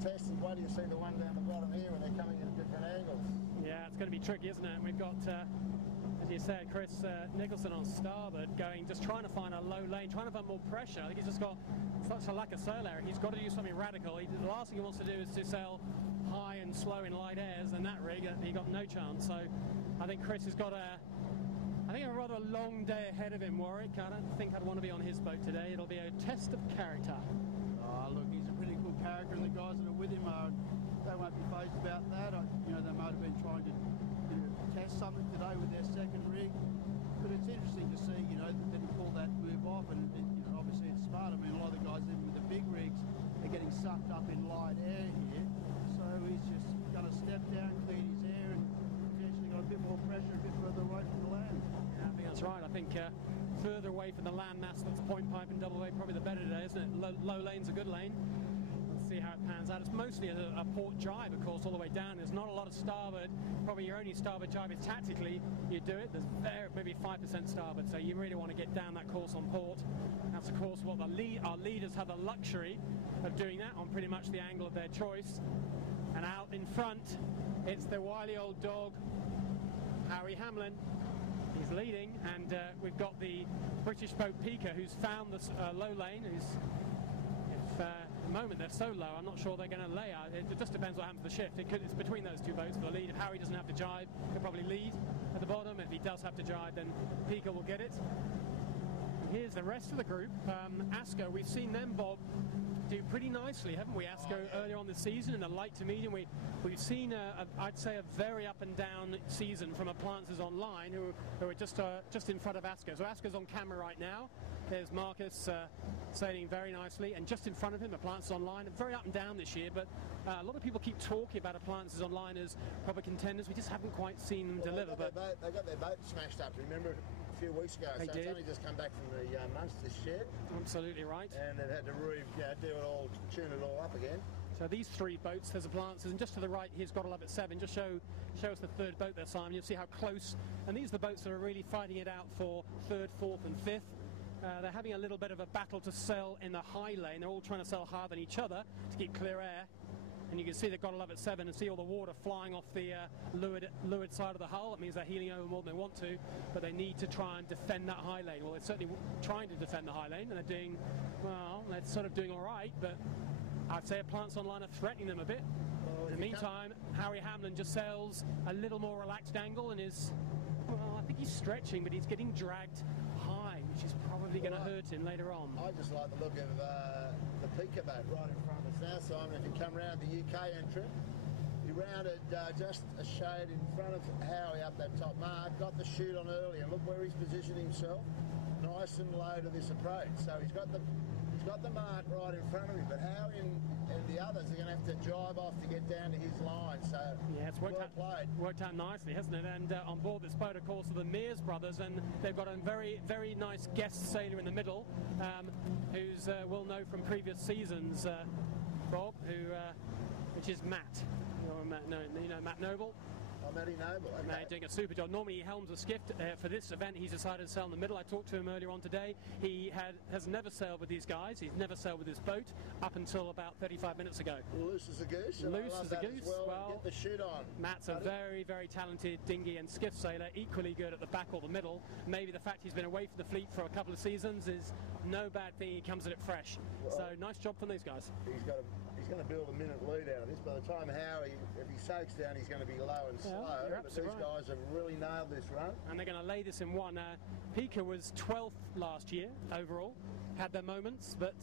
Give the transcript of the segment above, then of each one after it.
test is wait till you see the one down the bottom here when they're coming in at different angles. Yeah, it's going to be tricky, isn't it? And we've got, as you said, Chris Nicholson on starboard going, just trying to find a low lane, trying to find more pressure. I think he's just got such a lack of sail area. He's got to do something radical. The last thing he wants to do is to sail high and slow in light airs, and that rig, he got no chance. So I think Chris has got a rather long day ahead of him, Warwick. I don't think I'd want to be on his boat today. It'll be a test of character. Oh, look, he's a pretty good character, and the guys that are with him they won't be phased about that. You know, they might have been trying to test something today with their second rig, but it's interesting to see, you know, that he pulled that move off, and you know, obviously it's smart. I mean, a lot of the guys even with the big rigs are getting sucked up in light air here, so he's just going to step down, clear his air, and potentially got a bit more pressure, a bit further away from the land. Yeah, I think that's right. I think further away from the land mass, that's point pipe and double way, probably the better today, isn't it? Low lane's a good lane. Let's see how it pans out. It's mostly a port jibe, of course, all the way down. There's not a lot of starboard. Probably your only starboard jibe is tactically you do it. There's maybe 5% starboard, so you really want to get down that course on port. That's, of course, what our leaders have the luxury of doing that on pretty much the angle of their choice. And out in front, it's the wily old dog, Harry Hamlin. He's leading, and we've got the British boat Pika, who's found this low lane. At the moment they're so low, I'm not sure they're going to lay out. It just depends what happens to the shift. It's between those two boats for the lead. If Harry doesn't have to jibe, he'll probably lead at the bottom. If he does have to jibe, then Pika will get it. Here's the rest of the group. Asco, we've seen them, Bob, do pretty nicely, haven't we? Asco earlier on this season in the light to medium. We've seen, I'd say, a very up and down season from Appliances Online, who are just in front of Asco. So Asco's on camera right now. There's Marcus sailing very nicely, and just in front of him, Appliances Online. Very up and down this year, but a lot of people keep talking about Appliances Online as proper contenders. We just haven't quite seen them deliver. They got their boat smashed up, remember? A few weeks ago, It's only just come back from the Munster shed. Absolutely right. And they've had to do it all, tune it all up again. So these three boats, there's Appliances, and just to the right here's Got to Love It 7. Just show us the third boat there, Simon. You'll see how close, and these are the boats that are really fighting it out for third, fourth and fifth. They're having a little bit of a battle to sail in the high lane. They're all trying to sail higher than each other to keep clear air. And you can see they've Got to Love It 7 and see all the water flying off the leeward side of the hull. That means they're heeling over more than they want to, but they need to try and defend that high lane. Well, they're certainly trying to defend the high lane, and they're sort of doing all right, but I'd say Appliances Online are threatening them a bit. In the meantime, Harry Hamlin just sails a little more relaxed angle and is, well, I think he's stretching, but he's getting dragged high, which is probably going to hurt him later on. I just like the look of the Pika boat right in front of us now, Simon. If you come round the UK entrance, he rounded just a shade in front of Howie up that top mark, got the chute on early, and look where he's positioned himself, nice and low to this approach. So he's got the mark right in front of him, but Howie and the others are going to have to jibe off to get down to his line. So yeah, it's worked out nicely, hasn't it? And on board this boat, of course, are the Mears brothers, and they've got a very, very nice guest sailor in the middle, who's we'll know from previous seasons, Bob, which is Matt. You know Matt Noble. Oh, Matty Noble, okay. Doing a super job. Normally he helms a Skiff. For this event he's decided to sail in the middle. I talked to him earlier on today. He has never sailed with these guys. He's never sailed with his boat up until about 35 minutes ago. Loose as a goose. Loose as a goose. Well, get the chute on. Matt's a very, very talented dinghy and skiff sailor, equally good at the back or the middle. Maybe the fact he's been away from the fleet for a couple of seasons is no bad thing. He comes at it fresh. Well, so nice job from these guys. He's going to build a minute lead out of this. By the time Howie, if he soaks down, he's going to be low and slow. But these guys have really nailed this run. And they're going to lay this in one. Pika was 12th last year overall. Had their moments, but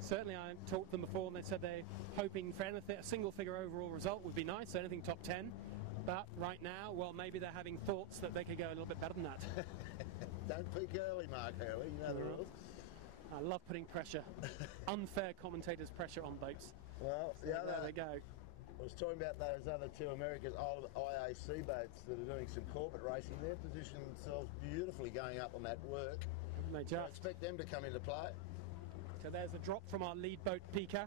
certainly I talked to them before and they said they're hoping for anything, a single figure overall result would be nice, so anything top 10. But right now, well, maybe they're having thoughts that they could go a little bit better than that. Don't peak early, Mark Hurley. You know the rules. I love putting pressure, unfair commentators' pressure on boats. Well, there they go. I was talking about those other two America's old IAC boats that are doing some corporate racing. They're positioning themselves beautifully going up on that work. They just so I expect them to come into play. So there's a drop from our lead boat Pika,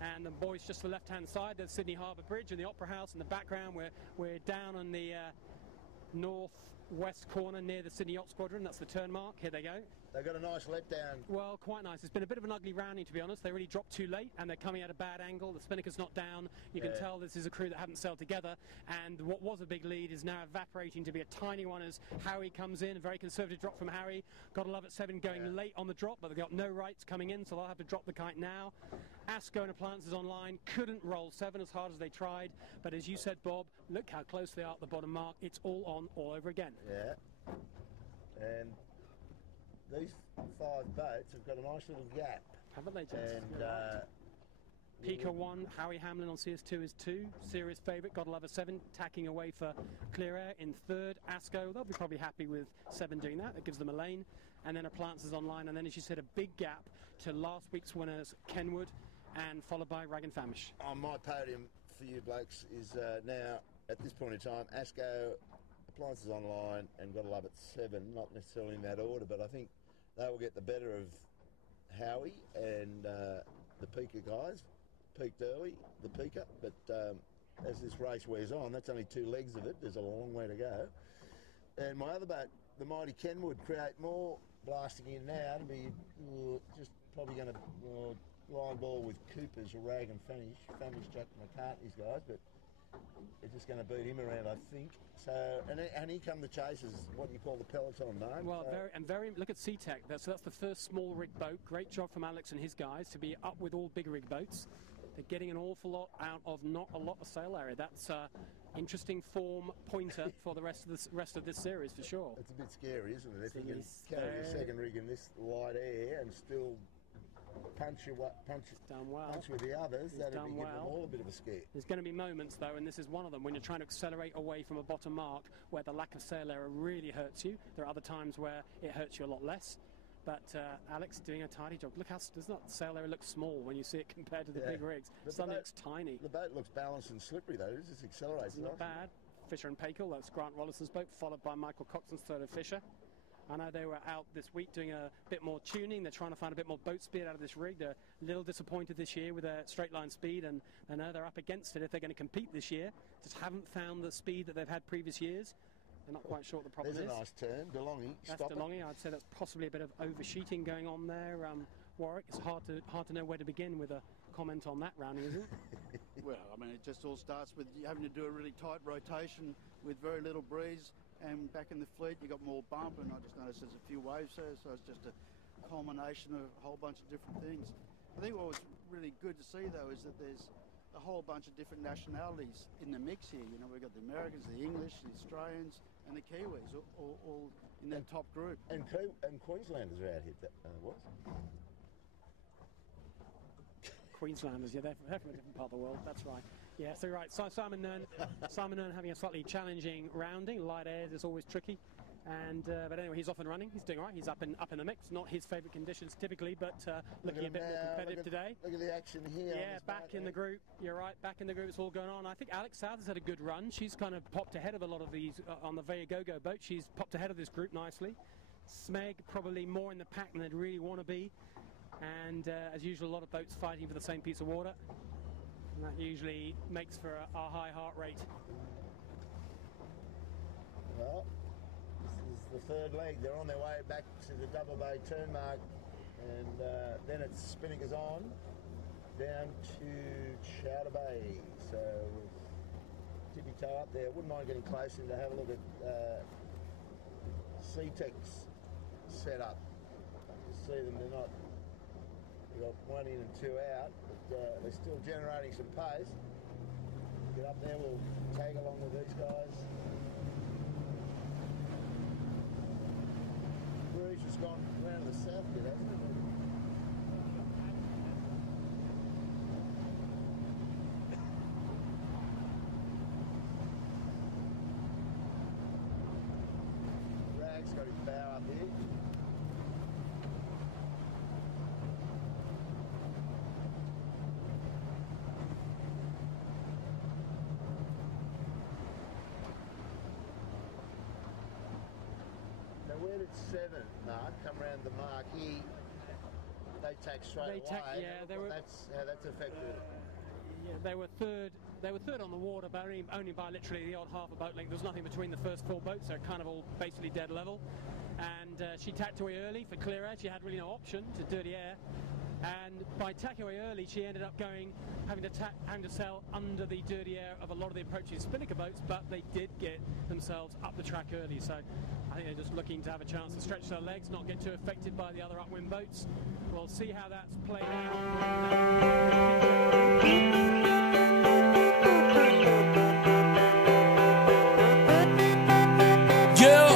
and the boys just to the left-hand side. There's Sydney Harbour Bridge and the Opera House in the background. We're down on the north-west corner near the Sydney Yacht Squadron. That's the turn mark. Here they go. They got a nice letdown. Well, quite nice. It's been a bit of an ugly rounding, to be honest. They really dropped too late, and they're coming at a bad angle. The spinnaker's not down. You can tell this is a crew that haven't sailed together, and what was a big lead is now evaporating to be a tiny one as Harry comes in. A very conservative drop from Harry. Got to love it, 7 going late on the drop, but they've got no rights coming in, so they'll have to drop the kite now. Asco and Appliances Online couldn't roll 7 as hard as they tried, but as you said, Bob, look how close they are at the bottom mark. It's all on all over again. Yeah. And these 5 boats have got a nice little gap. Haven't they, gents? And Pico 1, Howie Hamlin on CS2 is 2. Serious favourite, Gotta Love a 7, tacking away for clear air in 3rd. Asco, they'll be probably happy with 7 doing that. That gives them a lane. And then Appliances Online, and then, as you said, a big gap to last week's winners, Kenwood, and followed by Rag and Famish. On my podium for you blokes is now, at this point in time, Asco, Appliances Online, and Gotta Love It 7. Not necessarily in that order, but I think they will get the better of Howie and the Pika guys. Peaked early, the Pika, but as this race wears on, that's only 2 legs of it. There's a long way to go. And my other boat, the mighty Kenwood, create more blasting in now to be just probably going to line ball with Cooper's or Rag and Famish Jack McCartney's guys, but they're just going to beat him around, I think. So, and here come the chasers, what you call the peloton, Mark. Well, look at SeaTech. That's the first small rig boat. Great job from Alex and his guys to be up with all big rig boats. They're getting an awful lot out of not a lot of sail area. That's interesting form pointer for the rest of this series for sure. It's a bit scary, isn't it? If you can carry your second rig in this light air and still punch with the others, that'd be giving them all a bit of a scare. There's going to be moments though, and this is one of them, when you're trying to accelerate away from a bottom mark where the lack of sail area really hurts you. There are other times where it hurts you a lot less. But Alex doing a tidy job. Look how does not sail area look small when you see it compared to the big rigs. Suddenly looks tiny. The boat looks balanced and slippery though. It just accelerates. It's not bad. Fisher and Pakel, that's Grant Rollison's boat, followed by Michael Coxon's third of Fisher. I know they were out this week doing a bit more tuning. They're trying to find a bit more boat speed out of this rig. They're a little disappointed this year with their straight line speed, and I know they're up against it if they're going to compete this year. Just haven't found the speed that they've had previous years. They're not quite sure what the problem is. There's a nice turn, DeLonghi. That's DeLonghi. I'd say that's possibly a bit of overshooting going on there. Warwick, it's hard to know where to begin with a comment on that rounding, isn't it? Well, I mean, it just all starts with you having to do a really tight rotation with very little breeze, and back in the fleet you got more bump, and I just noticed there's a few waves there, so it's just a culmination of a whole bunch of different things. I think what was really good to see though is that there's a whole bunch of different nationalities in the mix here. You know, we've got the Americans, the English, the Australians, and the Kiwis, all in that top group. And Queenslanders are out here, what? Queenslanders, yeah, they're from a different part of the world, that's right. Yeah, so you're right. So Simon Nern having a slightly challenging rounding. Light airs is always tricky. And but anyway, he's off and running. He's doing all right. He's up in the mix. Not his favourite conditions typically, but looking a bit more competitive today. Look at the action here. Yeah, back in the group. You're right. Back in the group. It's all going on. I think Alex South has had a good run. She's kind of popped ahead of a lot of these on the Viagogo boat. She's popped ahead of this group nicely. Smeg probably more in the pack than they'd really want to be. And as usual, a lot of boats fighting for the same piece of water. And that usually makes for a high heart rate. Well, this is the third leg. They're on their way back to the Double Bay turn mark, and then it's Spinnaker's on down to Chowder Bay. So tippy toe up there. Wouldn't mind getting closer to have a look at SeaTech's setup. See them. They're not. They've got 1 in and 2 out, but they're still generating some pace. Get up there. We'll tag along with these guys. Bruges has gone round to the south bit, hasn't it? Rag's got his bow up here. Where did 7, Mark, come round the marquee? They tack straight away. Yeah, that's how that's affected. Yeah, they were third. They were third on the water, but only by literally the odd half a boat length. There was nothing between the first 4 boats, so kind of all basically dead level. And she tacked away early for clear air. She had really no option to dirty air. And by tacking away early, she ended up having to sail under the dirty air of a lot of the approaching spinnaker boats, but they did get themselves up the track early. So I think they're just looking to have a chance to stretch their legs, not get too affected by the other upwind boats. We'll see how that's played out. Yeah.